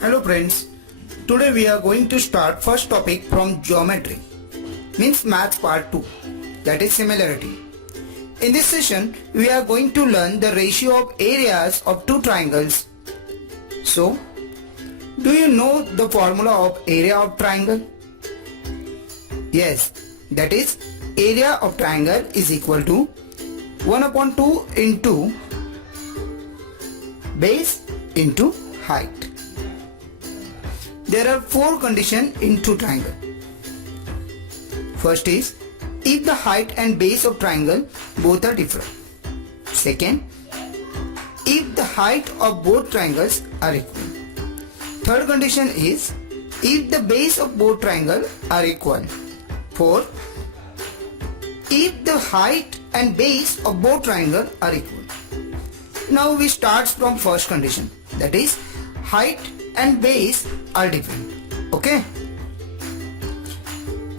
Hello friends, today we are going to start first topic from geometry, means maths part 2, that is similarity. In this session, we are going to learn the ratio of areas of two triangles. So, do you know the formula of area of triangle? Yes, that is area of triangle is equal to 1 upon 2 into base into height. There are 4 conditions in two triangle. First is, if the height and base of triangle both are different. Second, if the height of both triangles are equal. Third condition is, if the base of both triangles are equal. Fourth, if the height and base of both triangles are equal. Now we start from first condition, that is height and base are different. Okay,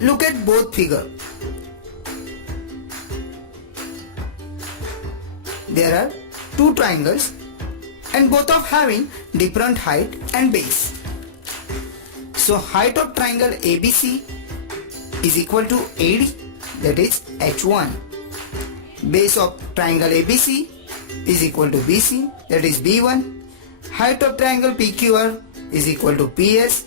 look at both figure. There are two triangles and both of having different height and base. So height of triangle ABC is equal to AD, that is H1. Base of triangle ABC is equal to BC, that is B1. Height of triangle PQR is equal to PS,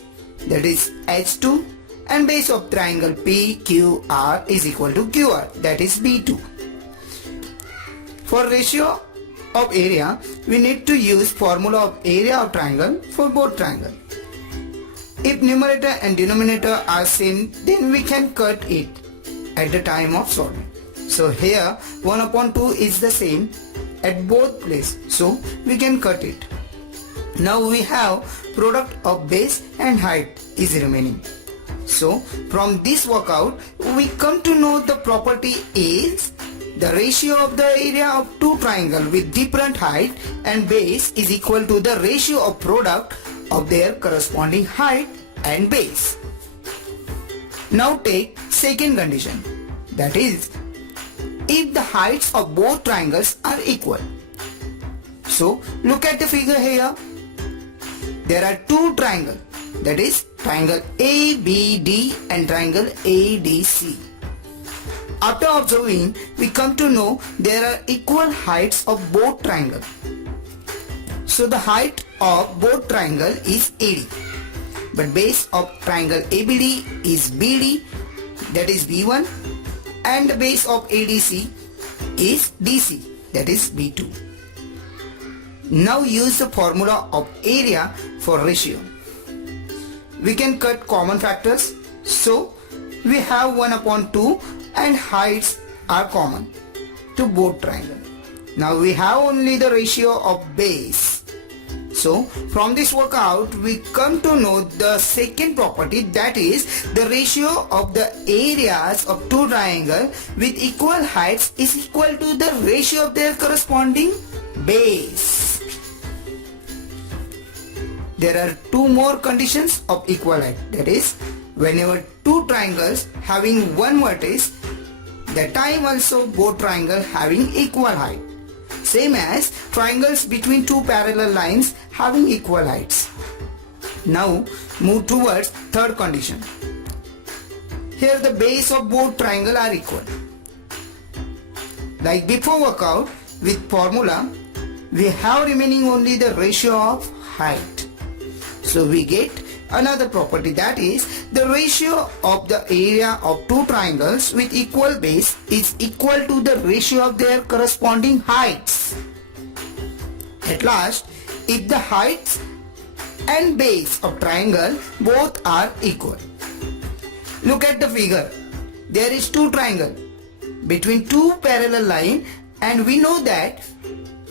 that is H2, and base of triangle PQR is equal to QR, that is B2. For ratio of area, we need to use formula of area of triangle for both triangles. If numerator and denominator are same, then we can cut it at the time of solving. So here 1 upon 2 is the same at both places, so we can cut it. Now we have product of base and height is remaining. So from this workout we come to know the property is the ratio of the area of two triangles with different height and base is equal to the ratio of product of their corresponding height and base. Now take second condition, that is if the heights of both triangles are equal. So look at the figure here. There are two triangles, that is triangle ABD and triangle ADC. After observing, we come to know there are equal heights of both triangles. So the height of both triangle is AD, but base of triangle ABD is BD, that is B1, and the base of ADC is DC, that is B2. Now use the formula of area for ratio. We can cut common factors, so we have 1 upon 2 and heights are common to both triangles. Now we have only the ratio of base. So from this workout we come to know the second property, that is the ratio of the areas of two triangles with equal heights is equal to the ratio of their corresponding base. There are two more conditions of equal height, that is whenever two triangles having one vertex, that time also both triangles having equal height. Same as triangles between two parallel lines having equal heights. Now move towards third condition. Here the base of both triangles are equal. Like before workout, with formula we have remaining only the ratio of height. So we get another property, that is the ratio of the area of two triangles with equal base is equal to the ratio of their corresponding heights. At last, if the heights and base of triangle both are equal. Look at the figure. There is two triangles between two parallel lines, and we know that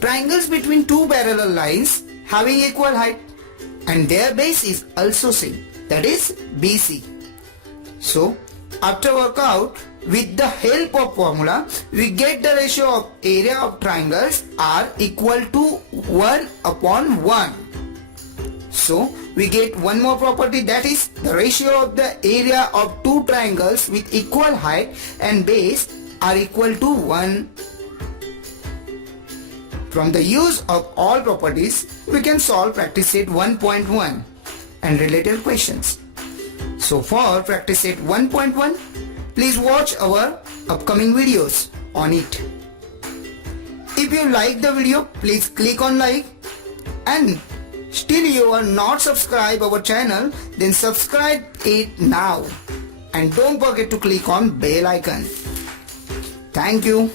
triangles between two parallel lines having equal height and their base is also same, that is BC. So after workout, with the help of formula we get the ratio of area of triangles are equal to 1 upon 1. So we get one more property, that is the ratio of the area of two triangles with equal height and base are equal to 1. From the use of all properties, we can solve practice set 1.1. and related questions. So for practice set 1.1, please watch our upcoming videos on it. If you like the video, please click on like, and still you are not subscribed our channel, then subscribe it now and don't forget to click on bell icon. Thank you.